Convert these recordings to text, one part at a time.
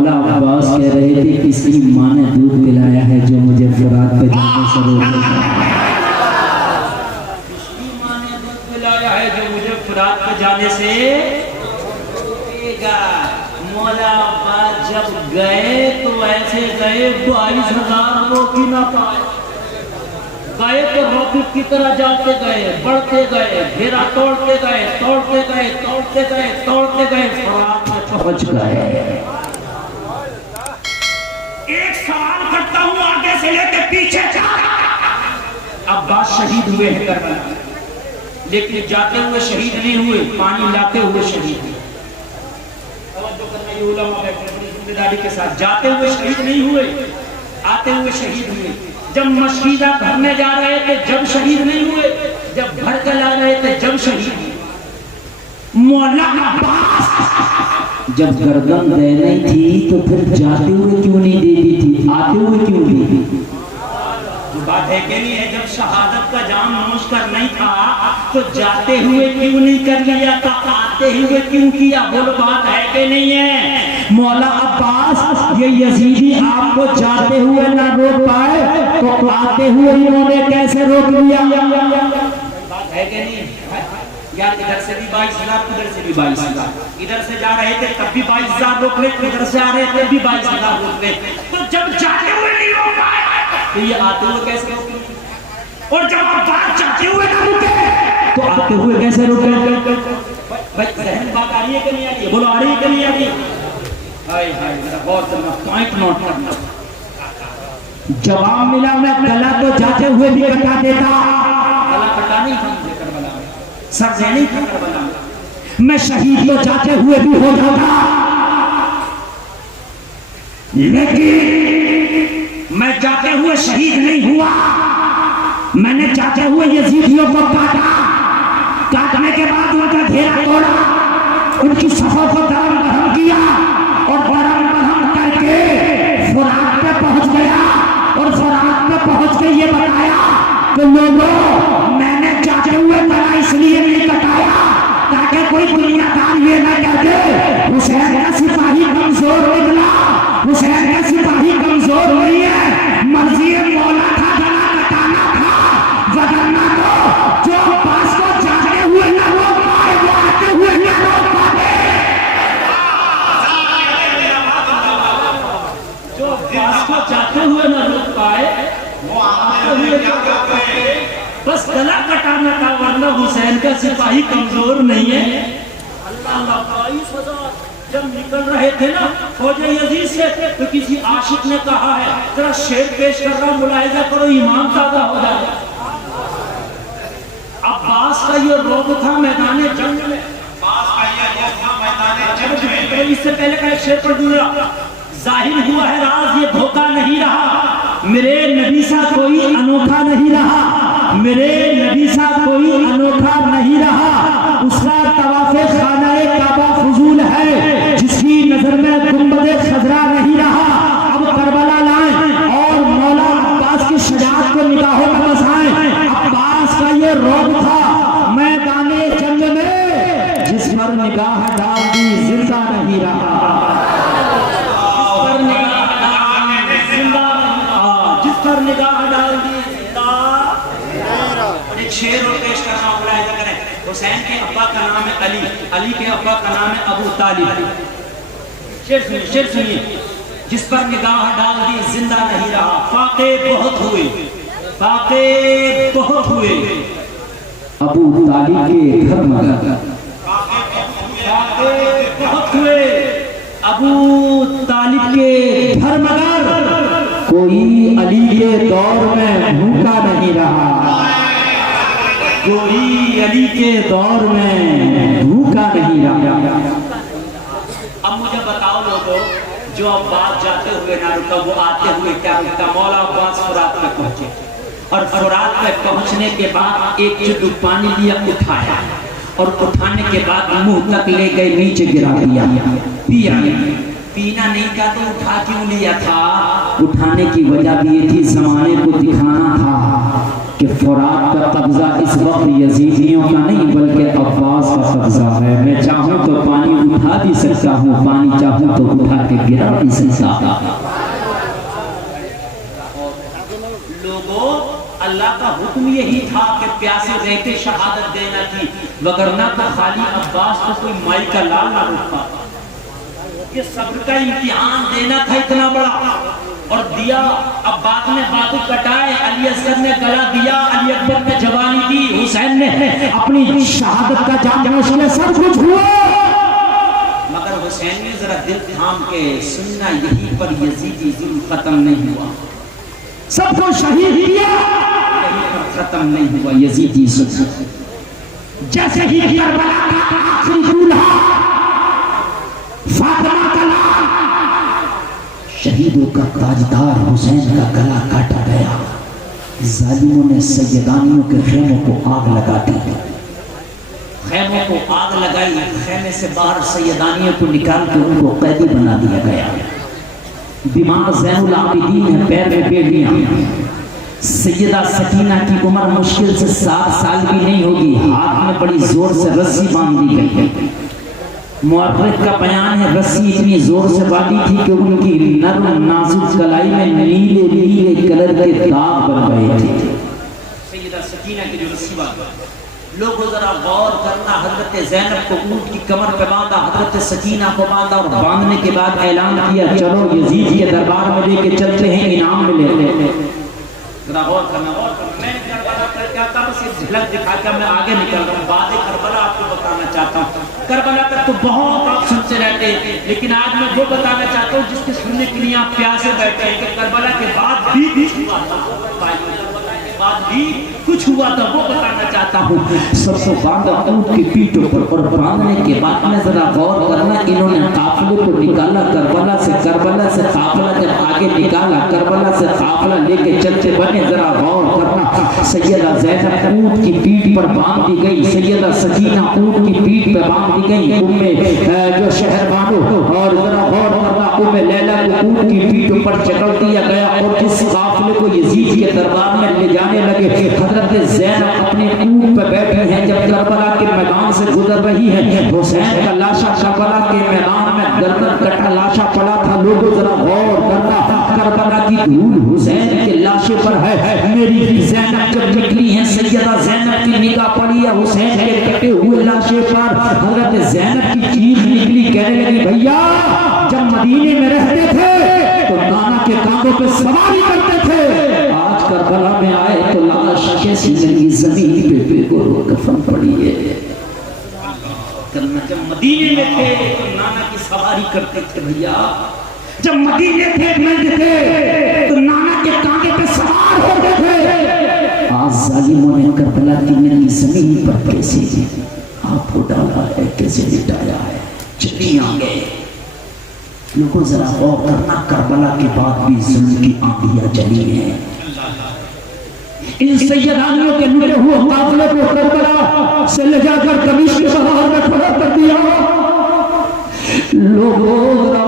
मौला अब्बास कह रहे थे किसी माँ ने दूध पिलाया है जो मुझे फुरात पे जाने से रोकेगा। किसी माँ ने दूध पिलाया है जो मुझे फुरात पे जाने से रोकेगा। मौला अब्बास जब गए तो ऐसे गए 22,000 लोग ही ना पाए। गए तो रॉकेट की तरह जाते गए, बढ़ते गए, घेरा तोड़ते गए, तोड़ते गए, तोड़ते गए, तोड़ते गए, फुरात में पहुंच गए। एक सवाल करता हूं आगे से लेके पीछे तक। अब्बास शहीद हुए हैं करबला, लेकिन जाते हुए शहीद नहीं हुए, पानी लाते हुए शहीद हुए। जिम्मेदारी के साथ जाते हुए शहीद नहीं हुए, आते हुए शहीद हुए। जब मशीदा भरने जा रहे थे जब शहीद नहीं हुए, जब भर कर ला रहे थे जब शहीद हुए। मौला अब्बास जब गर्दन देनी थी तो फिर जाते हुए क्यों नहीं दे दी थी, आते हुए क्यों दी थी? बात है कि नहीं है, जब शहादत का जाम नोश कर नहीं था तो जाते हुए क्यों नहीं कर लिया था, आते हुए क्यों किया? बोलो बात है कि नहीं है? मौला अब्बास ये यजीदी आपको जाते हुए ना रोक पाए तो आते हुए इन्होंने कैसे रोक लिया? बात है कि नहीं? यार इधर से भी 22,000, उधर से भी 22,000, इधर से जा रहे थे तब भी 22,000 रोक ले, इधर से आ रहे थे भी 22,000 रोक ले। तो जब जाते हुए नहीं रोक पाए तो ये आते हुए कैसे रोके? और जब बात जाते हुए ना रुके तो आते हुए कैसे रोके? भाई जहन बात आ रही है कि नहीं आ रही है? बोलो आ रही है कि नहीं आ रही है? हाय हाय बहुत पॉइंट नोट करना। जवाब मिला मैं गला तो जाते हुए भी कटा देता। गला कटा नहीं था मुझे करबला में, सर से नहीं था करबला में। मैं शहीद तो जाते हुए भी हो जाता, लेकिन मैं जाते हुए शहीद नहीं हुआ। मैंने जाते हुए यजीदियों को काटा, काटने के बाद उनका घेरा तोड़ा, उनकी सफों को दरम बरहम किया और दरम बरहम करके फुरात पे पहुंच गया। और फुरात पे पहुंच के ये बताया कि लोगों मैंने जाते हुए गला इसलिए नहीं कटाया ताकि कोई दुनियादार ये न कह दे हुसैन का सिपाही कमजोर निकला। हुसैन का सिपाही कमजोर नहीं है, मर्जी मौला था गला कटाना था, वरना तो जो अब्बास को जाते हुए न रोक पाए वो आते हुए न रोक पाते। जो अब्बास को जाते हुए न रोक पाए वो आते हुए न रोक पाते। बस गला कटाना था, वरना हुसैन का सिपाही कमजोर नहीं है। अल्लाह 22,000 जब निकल रहे थे ना फौजे यजीद से तो किसी आशिक ने कहा है जरा शेर पेश कर रहा, मुलाहिजा करो ईमान ताज़ा हो जाए। अब्बास का ये रोग था मैदान जंग में, इससे पहले का एक शेर पढ़ दूंगा। जाहिर हुआ है राज ये धोखा नहीं रहा, मेरे नबी सा कोई अनोखा नहीं रहा, मेरे नबी सा कोई अनोखा नहीं रहा। उसका तवाफ़े खानाए काबा फजूल है, जिसकी नजर में गुंबदे खजरा नहीं रहा। अब करबला लाएं और मौला अब्बास की शजाअत को निगाहों में बसाएं। अब्बास का ये रोग था मैदाने जंग में, जिस पर निगाह डाल दी जिंदा नहीं रहा, जिस पर निगाह डाल दी जिंदा। शेर और पेश करना मुलाहिजा करें। हुसैन के अब्बा का नाम है अली, अली के अब्बा का नाम है अबू तालिब। शेर सुनिए, शेर सुनिए। जिस पर निगाह डाल दी जिंदा नहीं रहा, फाके बहुत हुए, फाके बहुत हुए। अबू तालिब के घर मगर, फाके बहुत हुए अबू तालिब के घर मगर। कोई अली के दौर में भूखा नहीं रहा, कोई अली के दौर में भूखा नहीं रहा। अब मुझे बताओ लोगों, जो अब्बास जाते हुए ना रुका वो आते हुए क्या रुका? मौला अब्बास फुरात में पहुंचे और फुरात में पहुंचने के बाद एक चुटू पानी लिया, उठाया और उठाने के बाद मुंह तक ले गए, नीचे गिरा दिया, पिया। पीना नहीं था तो उठा क्यों लिया था? उठाने की वजह भी ये थी जमाने को दिखाना था कि फुरात का कब्जा इस वक्त यजीदियों का नहीं बल्कि अब्बास का कब्जा है। मैं चाहूँ तो पानी उठा भी सकता हूँ, पानी चाहूँ तो उठा के गिरा भी सकता। लोगों, अल्लाह का हुक्म यही था कि प्यासे रहते शहादत देना थी, वगरना तो खाली अब्बास को कोई माई का लाल ना रोकता। ये सब्र का इम्तिहान देना था इतना बड़ा, और दिया। अब बाद में बातों कटाए, अली असगर ने गला दिया, अली अकबर ने जवानी दी, हुसैन ने अपनी शहादत का जाम नोश किया, सब कुछ हुआ। मगर हुसैन ने जरा दिल थाम के सुनना, यही पर यजीदी जुल्म खत्म नहीं हुआ, सबको शहीद किया, यही पर खत्म नहीं हुआ यजीदी जुल्म। जैसे ही करबला का आखिरी दूल्हा फातिमा का लाल, शहीदों का ताजदार हुसैन का गला काटा गया, जालिमों ने सैयदानियों के खेमों को आग लगा दी, खेमों को आग लगाई, खेमे से बाहर सैयदानियों को निकाल के उनको कैदी बना दिया गया। बीमार ज़ैनुल आबिदीन है, पैर में बेड़ियां। सैयदा सकीना की उम्र मुश्किल से 7 साल भी नहीं होगी, हाथ में बड़ी जोर से रस्सी बांध दी गई। मुअर्रिख का बयान है, रस्सी इतनी जोर से बांधी थी कि उनकी नर्म नाजुक कलाई में नीले नीले कलर के दाग बन गए थे। सैयदा सकीना की जो रस्सी बांधी, लोगों जरा गौर करना, हजरत ज़ैनब को ऊंट की कमर पे बांधा, हजरत सकीना को बांधा, और बांधने के बाद ऐलान किया, चलो यजीद के दरबार में लेके चलते हैं, इनाम मिले। जरा गौर करना, गौर करना। मैं करबला का क्या था, बस एक झलक दिखा के मैं आगे निकल रहा हूँ, बाद करबला आपको बताना चाहता हूँ। करबला तक तो बहुत आप सुनते रहते हैं, लेकिन आज मैं वो बताना चाहता हूँ जिसके सुनने के लिए आप प्यासे बैठे हैं कि करबला के बाद भी कुछ हुआ था, करबला के बाद भी कुछ हुआ था, वो बताना चाहता हूँ। सबको बांधा ऊंट की पीठों पर, और बांधने के बाद में जरा गौर करना, इन्होंने काफिले को निकाला करबला से काफिला जब आगे निकाला, करबला से काफिला लेके चलते बने, जरा गौर करना। सैयदा ज़ैनब ऊंट की पीठ पर बांध दी गई, सैयदा सकीना ऊंट की पीठ पर बांध दी गई, उम्मे जो शहर बानो, और जरा गौर करना, उम्मे लैला को ऊंट की पीठ पर चढ़ा दिया गया, और जिस काफिले को यजीद के दरबार में ले जाने लगे, हजरत ज़ैनब अपने ऊंट पर बैठी हैं। जब करबला के मैदान से गुजर रही है, हुसैन का लाशा करबला के मैदान में गर्दन कटा लाशा पड़ा था। लोगों जरा गौर करना, करबला की धूल हुसैन के लाशे पर है। मेरी ज़ैनब जब निकली है, सैयदा ज़ैनब की निगाह पड़ी है हुसैन के कटे हुए लाशे पर। हजरत ज़ैनब की चीख निकली, कहने लगी, भैया जब मदीने में रहते थे तो नाना के कांधों पे सवारी करते थे, आज करबला में आए तो लाश कैसी लगी, जमीन पे बेगोरो कफन पड़ी है। जब मदीने में थे तो नाना की सवारी करते थे भैया, जब मदीने थे तो नाना के कांधे पे सवार होते थे। आज जालिमों ने करबला की नई जमीन पर कैसे आपको डाला है, कैसे लिटाया है। चली आगे लोगों जरा गौर करना, करबला के बाद भी जुल्म की आंधियां चली हैं। इन सैयदानियों के लुटे हुए काफिले को करबला से ले जाकर कमीज के बहार में खड़ा कर दिया। लोगों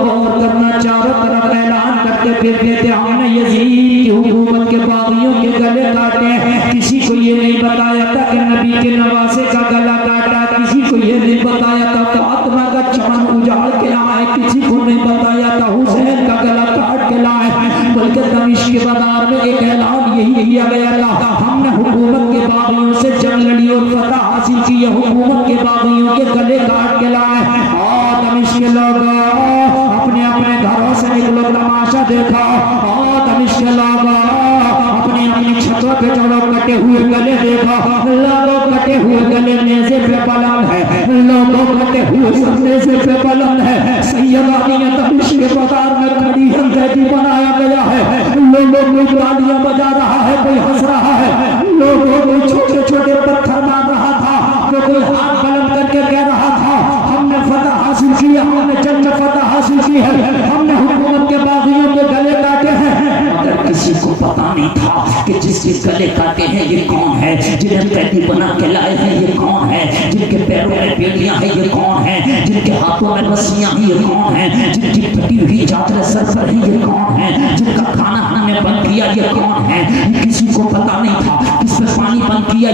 गौर करना, चारों तरफ ऐलान करते फिरते थे, हमने यजीद की हुकूमत के बागियों के गले काटे हैं। किसी को ये नहीं बताया था कि नबी के नवासे का गला काटा, किसी को ये नहीं बताया था फातिमा का चमन उजाड़ के लाए, किसी को नहीं बताया था हुसैन का गला काट के लाए, बल्कि दमिश्क के बाजार में एक ऐलान यही किया गया था, हमने हुकूमत के बागियों से जंग लड़ी और फतह हासिल की, हुकूमत के बागियों के गले काट के लाए। और दमिश्क के लोग अपने अपने घरों से निकलो, तमाशा देखा। और दमिश्क के लोग अपनी अपनी छतों पे चढ़ो, कटे हुए गले देखा। लोगों कटे हुए गले नेज़े पे बलंद है, लोगों कटे हुए नेज़े पे बलंद है। सैयदानियां दमिश्क के बाजार में खड़ी है, कैदी बनाया गया है। लोगों को तालियां बजा रहा है, कोई हंस रहा है, लोगों को छोटे छोटे पत्थर मार रहा था, तो कोई हाथ बुलंद करके कह रहा था, हमने फतह हासिल की, हमने जंग में फतह हासिल की है, हमने हुकूमत के बागियों के गले काटे हैं। मगर किसी को पता नहीं था कि जिसके गले काटे हैं ये कौन है, जिन्हें कैदी बना के लाए हैं ये कौन है, जिनके पैरों में बेड़ियां हैं ये कौन है, जिनके हाथों में रस्सियां हैं ये कौन है, जिनकी फटी हुई चादरें सर पर है ये कौन है, जिनका खाना हमने बंद किया ये कौन है। किसी को पता नहीं था, किस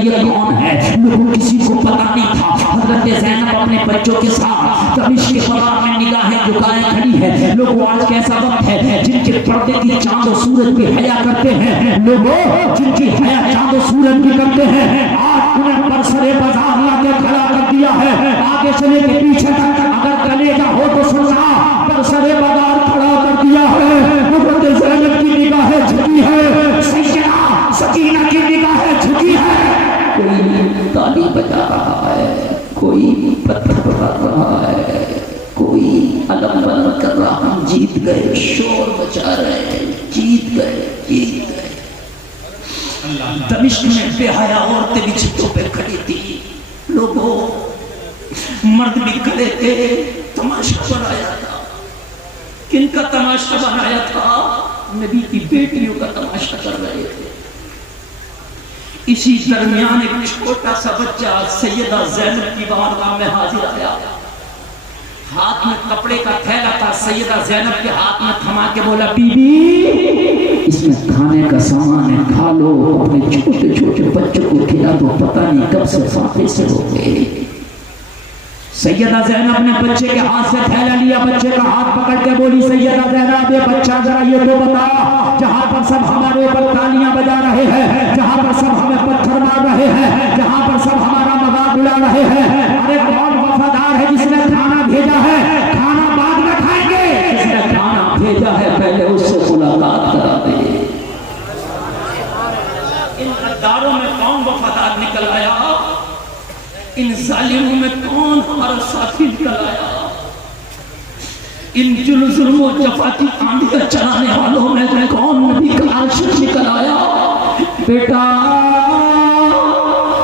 ये कौन है? लोगों किसी को पता नहीं था। हजरत ज़ैनब अपने बच्चों के साथ दमिश्क के बाजार में निगाहें झुकाए खड़ी है। लोगों आज कैसा वक्त है जिनके पर्दे की चांद और सूरज भी हया करते हैं, लोगों जिनकी हया चांद और सूरज भी करते हैं, आज उन्हें बरसरे बाजार लाके खड़ा कर दिया है। आगे चले के पीछे तक अगर कलेजा हो तो सुनना, बरसरे बाजार खड़ा कर दिया है। हजरत ज़ैनब की निगाहें झुकी है, सैयदा सकीना की निगाहें झुकी है। कोई ताली बजा रहा है, कोई पत्थर मार रहा है, कोई अलम बलम कर रहा, हम जीत गए, शोर मचा रहे, जीत गए, जीत गए। दमिश्क में बेहया औरतें भी छतों पे खड़ी थी, लोगों मर्द भी खड़े थे, तमाशा बनाया था। किनका तमाशा बनाया था? नबी की बेटियों का तमाशा कर रहे थे। इसी दरमियान एक छोटा सा बच्चा सैयदा ज़ैनब की बारगाह में हाजिर आया, हाथ में कपड़े का थैला था। सैयदा ज़ैनब के हाथ में थमा के बोला, बीबी इसमें खाने का सामान है, खा लो, अपने छोटे छोटे बच्चों को खिला दो, पता नहीं कब से फाके से हो गए। सैयदा ज़ैनब ने बच्चे के हाथ से थैला लिया, बच्चे का हाथ पकड़ के बोली, सैयदा ज़ैनब ये बच्चा जरा ये तो बता, जहाँ पर सब हमारे ऊपर तालियां बजा रहे हैं, जहाँ पर सब हमें पत्थर मार रहे हैं, जहाँ पर सब हमारा मजाक उड़ा रहे हैं, अरे कौन वफादार है जिसने खाना भेजा है? खाना बाद में खाएंगे, जिसने खाना भेजा है पहले उससे मुलाकात करा दे। इन गद्दारों में कौन वफादार निकल आया? इन जालिमों में कौन हमारा साथी निकल आया? इन जुल्म जफा की आंधियां चलाने वालों में कौन नबी का आशिक निकल आया? बेटा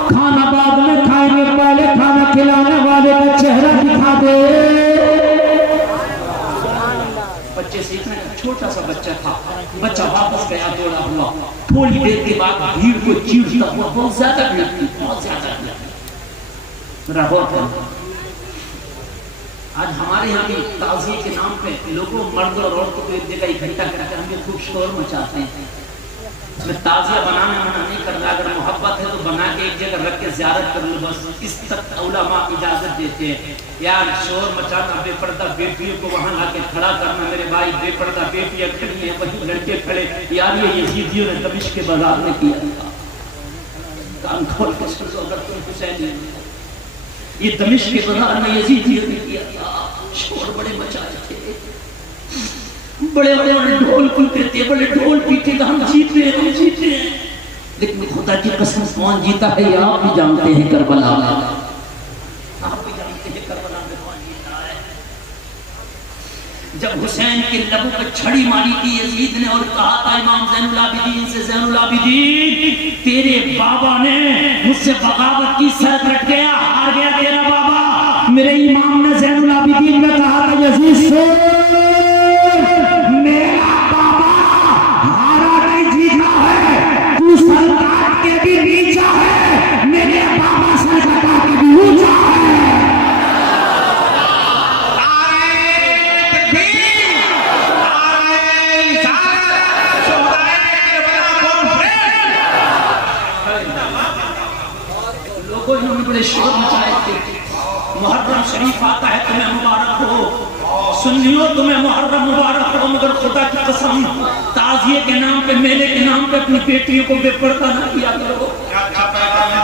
खाना बाद में खाएंगे, पहले खाना खिलाने वाले का चेहरा दिखा दे। बच्चे सीखने का छोटा सा बच्चा था, बच्चा वापस गया दौड़ा हुआ। थोड़ी देर के बाद भीड़ को चीरता हुआ, बहुत ज्यादा भीड़ थी, बहुत ज्यादा भीड़। आज हमारे यहाँ भी ताज़िए के नाम पे लोगों मर्द और औरतों को एक जगह इकट्ठा करके हम खूब शोर मचाते हैं। मैं ताज़िया बनाने मना नहीं कर रहा, अगर मोहब्बत है तो बना के एक जगह रख के ज़ियारत कर लो, बस इस तक उलमा इजाज़त देते हैं। यार शोर मचाना, बेपर्दा बेटियों को वहाँ ला के खड़ा करना, मेरे भाई बेपर्दा बेटियाँ खड़ी हैं, वही लड़के खड़े, यार ये यजीदियों ने दमिश्क के बाजार में किया था। कान खोल के सुन लो अगर तुम हुसैनी, ये दमिश्क के बाजार में यजीदियों ने किया था। शोर बड़े मचाए थे, बड़े बड़े ढोल पीटे थे, बड़े ढोल पीटे, हम जीते हैं, हम जीते हैं। लेकिन खुदा की कसम कौन जीता है ये आप भी जानते हैं। करबला में आप भी जानते हैं करबला में कौन जीता है। जब हुसैन के लबों पर छड़ी मारी थी यजीद ने और कहा था इमाम ज़ैनुल आबिदीन से, ज़ैनुल आबिदीन तेरे बाबा ने मुझसे बगावत की, सर कट गया, हार गया तेरा बाबा। मेरे इमाम ने ज़ैनुल आबिदीन में कहा था, यजीद से मेरा बाबा हारा नहीं जीता है, तू सर काट के भी नीचा है, मेरे बाबा सर काट के भी ऊंचा है। बड़े शोर मचाए थे। मुहर्रम शरीफ आता है, तुम्हें मुबारक हो, सुन्नियों तुम्हें मुहर्रम मुबारक हो, मगर खुदा की कसम ताज़िए के नाम पे, मेले के नाम पे अपनी बेटियों को बेपर्दा न किया करो,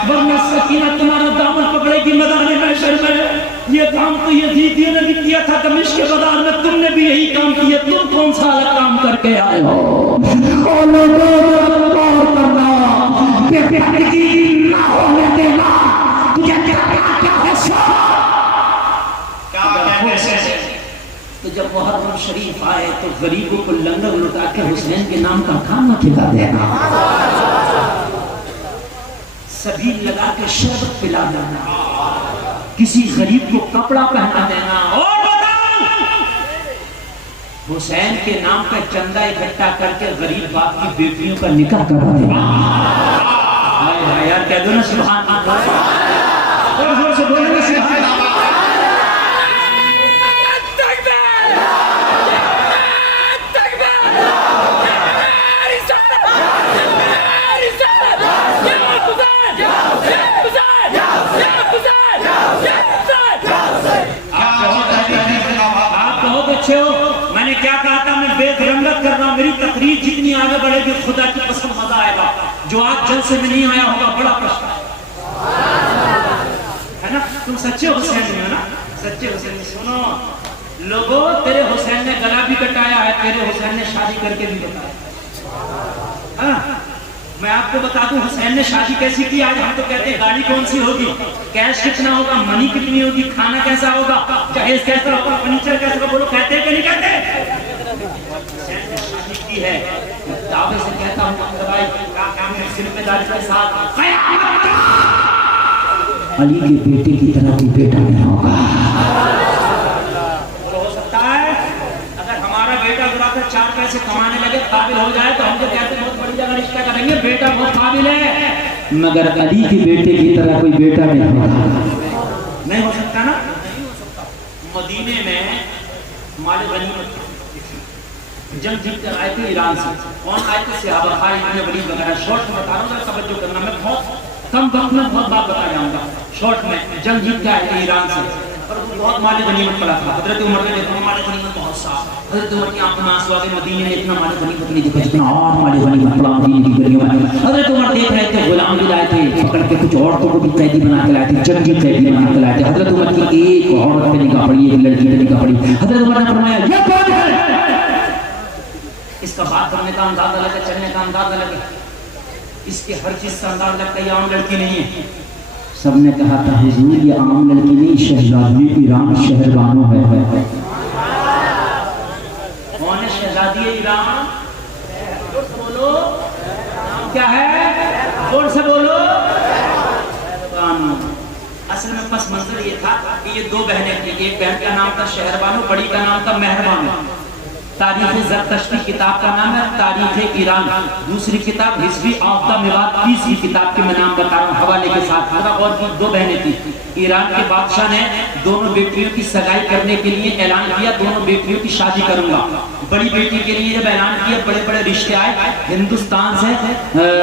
वरना सकीना तुम्हारा दामन पकड़ेगी मैदान महशर में। ये काम तो यजीदियों ने भी किया था दमिश्क के बाजार में, तुमने भी यही काम किया। तुम कौन सा अलग काम करके आए हो? तो जब मुहर्रम शरीफ आए तो गरीबों को लंगर लुटा के हुसैन के नाम का खाना खिला देना, सभी लगा के शरबत पिला देना, किसी गरीब को कपड़ा पहना देना, और हुसैन के नाम पे चंदा इकट्ठा करके गरीब बाप की बेटियों का निकाह करा देना। यार कह दो ना सुभान अल्लाह, और जोर से बोलो ना सुभान अल्लाह। आगे बढ़ेगी खुदा की कसम मजा आएगा। जो आज जलसे में नहीं आया होगा बड़ा प्रश्न है ना। तुम सच्चे हुसैन हो ना, सच्चे हुसैन। सुनो लोगों, तेरे हुसैन ने गला भी कटाया है, तेरे हुसैन ने शादी करके भी बताया। हाँ, मैं आपको बता दूं हुसैन ने शादी कैसी की। आज हम तो कहते हैं गाड़ी कौन सी होगी, कैश कितना होगा, मनी कितनी होगी, खाना कैसा होगा, जहेज कैसा होगा, फर्नीचर कैसा होगा, बोलो कहते हैं कि नहीं कहते। हुसैन ने शादी की है। दावे से कहता हूँ भाई जिम्मेदारी के साथ अली के बेटे की तरह कोई बेटा नहीं होगा। हो सकता है अगर हमारा बेटा बुलाकर 4 पैसे कमाने लगे, काबिल हो जाए, तो हम तो कहते हैं बहुत बड़ी जगह रिश्ता करेंगे, बेटा बहुत काबिल है। मगर अली के बेटे की तरह कोई बेटा नहीं होगा। नहीं हो सकता ना, नहीं हो सकता। मदीने में माल गनीमत जंग जीत कर आए थे ईरान से। कौन आए थे? सहाबा खालिद वलीद वगैरह। शॉर्ट में बता रहा हूँ, तवज्जो करना, मैं बहुत कम वक्त में बहुत बात बता जाऊंगा। शॉर्ट में जंग जीत के आए थे ईरान से और बहुत माल गनीमत पड़ा था। हजरत उमर ने देखा माल गनीमत बहुत साफ। हजरत उमर की आंखों में आंसू आ गए। मदीने में इतना माल गनीमत नहीं देखा जितना और माल गनीमत पड़ा मदीने की गलियों में। हजरत उमर देख रहे थे, गुलाम भी लाए थे पकड़ के, कुछ औरतों को भी कैदी बना के लाए थे, जंगी कैदी बना के लाए थे। हजरत उमर की एक औरत पे निगाह पड़ी, एक लड़की पे निगाह पड़ी। हजरत उमर ने फरमाया ये कौन है? इसका बात करने का अंदाज अलग है, चलने का अंदाज अलग है, इसके हर चीज का अंदाज लगता है, ये आम लड़की नहीं है। सबने कहा था हुजूर ये आम लड़की नहीं, शहजादी ईरान शहरबानो है। कौन है शहजादी ईरान? बोलो क्या है, जोर से बोलो। असल में पस मंजर ये था कि ये 2 बहनें थी। एक बहन का नाम था शहरबानो, बड़ी का नाम था मेहरबानो। तारीख ज़रतश्ती किताब का नाम है तारीख ईरान। दूसरी किताब हिस्ट्री ऑफ द मेवात, तीसरी किताब के मैं नाम बता रहा हूँ हवाले के साथ। और की 2 बहनें थी। ईरान के बादशाह ने दोनों बेटियों की सगाई करने के लिए ऐलान किया, दोनों बेटियों की शादी करूंगा। बड़ी बेटी के लिए जब ऐलान किया, बड़े बड़े रिश्ते आए। हिंदुस्तान से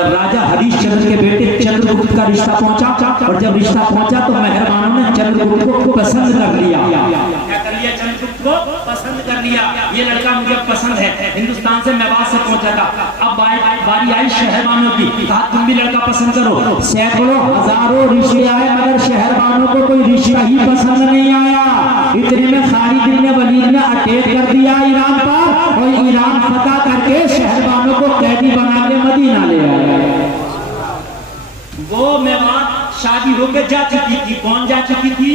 राजा हरीश चंद्र के बेटे चंद्रगुप्त का रिश्ता पहुंचा, और जब रिश्ता पहुंचा तो मेहरबानों ने चंद्रगुप्त को पसंद कर लिया। क्या कर लिया? चंद्रगुप्त को पसंद कर लिया। ये लड़का मुझे पसंद है। हिंदुस्तान से मेवात से पहुंचा था। अब बारी आई शहरबानों की। कहा तुम भी लड़का पसंद करो। सैकड़ों हजारों रिश्ते आए, मगर शहरबानों को कोई रिश्ता ही पसंद नहीं आया। इतने में खालिद इब्न वलीद ने अटैक कर दिया ईरान पर, और ईरान फतह करके शहरबानों को कैदी बना के मदीना ले आया। वो मेवात शादी होकर जा चुकी थी। कौन जा चुकी थी?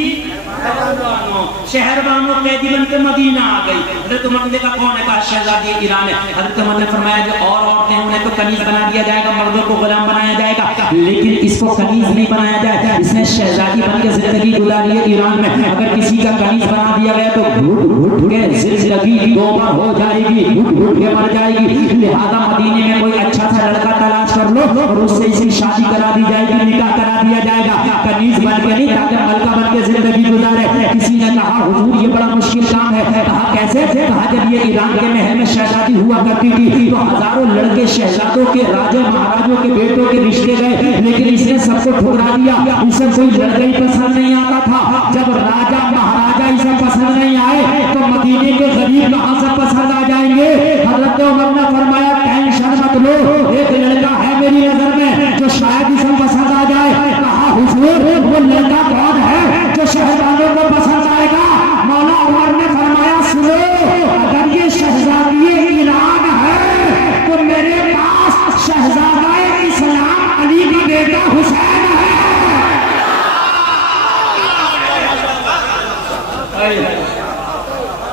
शहरबानो कैदी बन के मदीना आ गई। हजरत उमर ने कहा कौन है? कहा शहजादी ईरान है। हजरत उमर ने फरमाया जो और औरतें हैं उन्हें तो कनीज बना दिया जाएगा, मर्दों को गुलाम बनाया जाएगा, लेकिन इसको कनीज नहीं बनाया जाए। इसने शहजादी बन के जिंदगी गुजारी है ईरान में। अगर किसी का कनीज बना दिया गया तो घुट घुट के जिंदगी दोबारा हो जाएगी, घुट घुट के मर जाएगी। लिहाजा मदीने में कोई अच्छा सा लड़का तलाश कर लो और उससे इसकी शादी करा दी जाएगी, निकाह करा दिया जाएगा, कनीज बन के नहीं, ताकि मलका बन के जिंदगी गुजारे। किसी ने कहा हुजूर ये बड़ा मुश्किल काम है। कहा कैसे? कहा जब ये ईरान के महल में शहजादी हुआ करती थी तो हजारों लड़के शहजादों के, राजा महाराजों के बेटों के रिश्ते गए, लेकिन इसने सबको ठुकरा दिया। इसे कोई लड़का ही पसंद नहीं आता था। जब राजा महाराजा इसे पसंद नहीं आए तो मदीने के गरीब कहां से पसंद आ जाएंगे? हजरत उमर ने फरमाया टेंशन मत लो, एक लड़का है मेरी नजर में जो शायद इसे पसंद आ जाए। कहा हुजूर वो लड़का कौन है जो शहजादों को पसंद आएगा? मौला उमर ने फरमाया सुनो, अगर ये शहजादी ईरान है तो मेरे पास शहजादा इस्लाम अली का बेटा हुसैन है।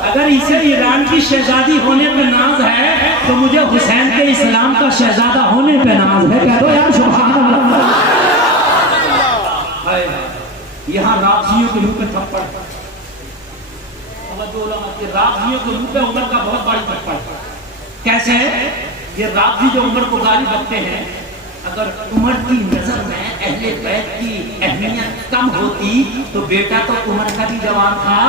अगर इसे ईरान की शहजादी होने पे नाज है तो मुझे हुसैन के इस्लाम का शहजादा होने पे नाज है। कह दो यार सुभान अल्लाह। यहाँ राजियों के मुंह पे थप्पड़, राजियों के मुंह पे उमर का बहुत बड़ी थप्पड़। कैसे? ये राजी जो उमर को गाली बकते हैं, अगर उमर की नजर में अहले बैत की अहमियत कम होती तो बेटा तो उमर का भी जवान था।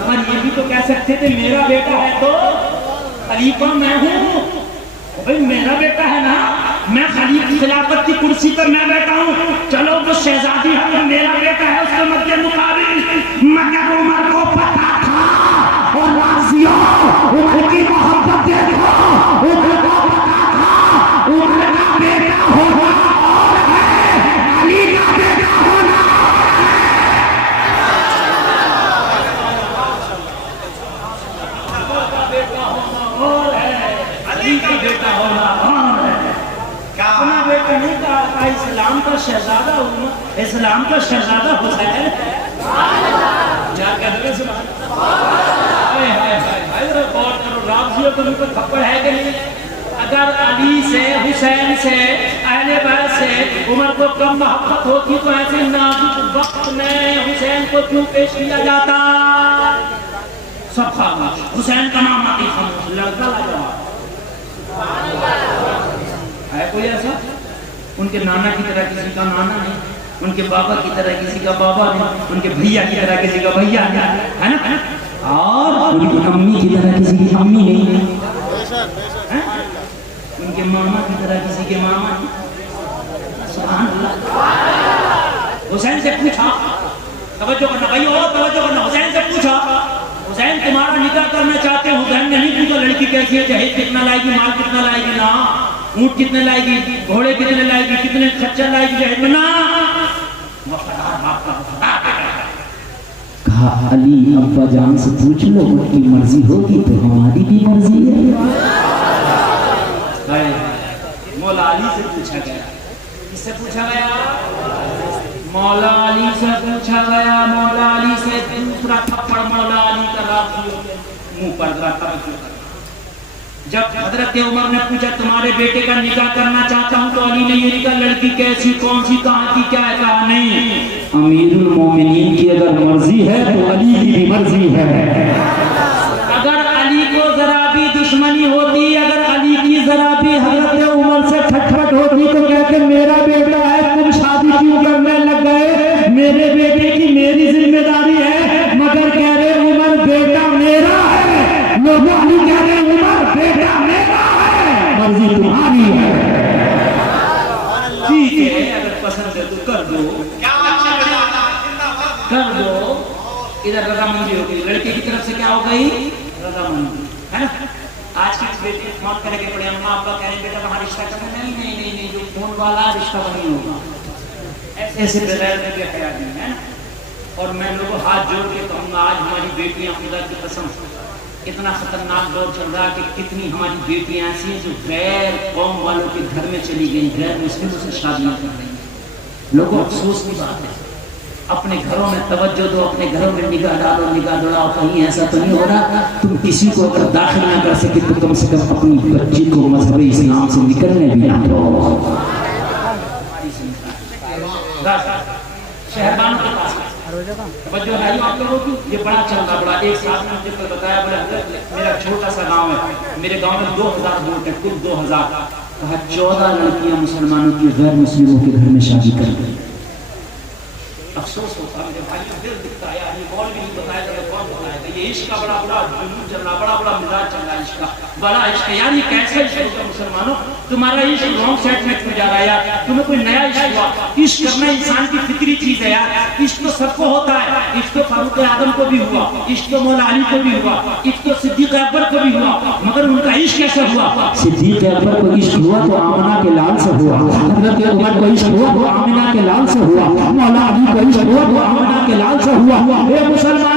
उमर ये भी तो कह सकते थे मेरा बेटा है तो खलीफा मैं हूँ। भाई मेरा बेटा है ना, मैं खिलाफत की कुर्सी पर मैं बैठा हूँ। चलो तो शहजादी है तो मेरा बेटा है, उसके मध्य मुकाबिल। मगर उमर को पता था और राजियों उमर की मोहब्बत देखो, उमर को अली का बेटा होगा अपना बेटा नहीं कहा, इस्लाम का शहजादा इस्लाम का शहजादा हुसैन है। क्या कह रहे गौर करो, राजियों को उनको थप्पड़ है कि नहीं? अगर अली से हुसैन से अहले बैत से उमर को कम मोहब्बत होती तो ऐसे नाजुक वक्त में हुसैन को क्यों पेश किया जाता? सब खामोश, हुसैन का नाम आती खामोश, लड़का लाजवाब है। कोई ऐसा उनके नाना की तरह किसी का नाना नहीं, उनके बाबा की तरह किसी का बाबा नहीं, उनके भैया की तरह किसी का भैया नहीं, है ना? और उनकी अम्मी की तरह किसी की अम्मी नहीं, उनके मामा की तरह किसी के मामा नहीं। सुभान अल्लाह। हुसैन से पूछा, तवज्जो करना भाई, और तवज्जो करना, हुसैन से पूछा, हुसैन तुम्हारा निकाह करना चाहते हो? हुसैन ने नहीं पूछा लड़की कैसी है, जहेज कितना लाएगी, माल कितना लाएगी, ना ऊंट कितने लाएगी, घोड़े कितने लाएगी, कितने खच्चर लाएगी जहेज में, ना वफादार बाप का वफादार बेटा। कहा अली अब्बा जान से पूछ लो, उनकी मर्जी होगी तो हमारी भी मर्जी है। मौला अली से पूछा गया, किससे पूछा गया? मौला अली से पूछा गया। मौला अली से दूसरा थप्पड़ मौला अली का राफियों के मुंह पर लगा। जब हजरत उमर ने पूछा तुम्हारे बेटे का निकाह करना चाहता हूं, तो अली ने ये निकाह, लड़की कैसी, कौन सी, कहां की, क्या है? कहा नहीं, अमीरुल मोमिनीन की अगर मर्जी है तो अली की भी मर्जी है। अगर अली को जरा भी दुश्मनी होती, अगर अली की जरा भी हजरत उमर से खटखट होती तो कहते मेरा बेटा है, तुम शादी क्यों करने लग गए, मेरे बेटे की मेरी जिम्मेदारी है। मगर कह रहे उमर बेटा मेरा है, लोग अली कह रहे उमर बेटा मेरा है, मर्जी तुम्हारी है। ठीक है, अगर पसंद है तो कर दो, कर दो। इधर रजामंदी हो गई, लड़के की तरफ से क्या हो गई? रजामंदी, है ना? आज के बेटे मौत करेंगे पड़े, अम्मा अब्बा कह रहे बेटा वहाँ रिश्ता करना, नहीं नहीं नहीं नहीं, जो खून वाला रिश्ता नहीं होगा। ऐसे ऐसे बगैर में भी ख्याल नहीं है। और मैं लोगों हाथ जोड़ के कहूँगा, आज हमारी बेटियां खुदा की कसम इतना खतरनाक दौर चल रहा है कि कितनी हमारी बेटियां ऐसी हैं जो गैर कौम वालों के घर में चली गई, गैर मुस्लिमों से शादियां कर रही हैं। लोगों अफसोस की बात है, अपने घरों में तवज्जो दो, अपने घरों में निगाह डालो, निगाह दौड़ाओ। कहीं ऐसा तो नहीं हो रहा तुम किसी को अगर दाखिल ना कर सके तो कम से कम अपनी बच्ची को मजहब इस्लाम से निकलने भी ना दो। शहरबान के पास तवज्जो है आप लोगों की, ये बड़ा चल रहा, बड़ा एक साथ में मुझे बताया, बोला मेरा छोटा सा गाँव है, मेरे गाँव में 2000 वोट है, कुल 2000। कहा 14 लड़कियां मुसलमानों की गैर मुस्लिमों के घर में शादी कर गई। अफसोस होता है मेरे भाई, दिल दिखता है यार, ये कौन भी नहीं बताया तो कौन बताएगा? ये इश्क का बड़ा बड़ा जुनून चल रहा, बड़ा बड़ा मिजाज चल रहा है, इश्क का बड़ा इश्क है यार। ये कैसा इश्क होगा मुसलमानों? तुम्हारा इश्क रॉन्ग साइड में क्यों जा रहा है यार? तुम्हें कोई नया इश्क हुआ? इश्क करना इंसान की फितरी चीज है यार। इश्क तो सबको होता है, इश्क तो फारूक आजम को भी हुआ, इश्क तो मौला अली को भी हुआ, इश्क तो सिद्दीक अकबर को भी हुआ, मगर उनका इश्क कैसे हुआ? सिद्दीक अकबर को इश्क हुआ तो आमिना के लाल से हुआ, हजरत उमर को इश्क हुआ तो आमिना के लाल से हुआ, मौला अली को इश्क हुआ तो आमिना के लाल से हुआ। हे मुसलमान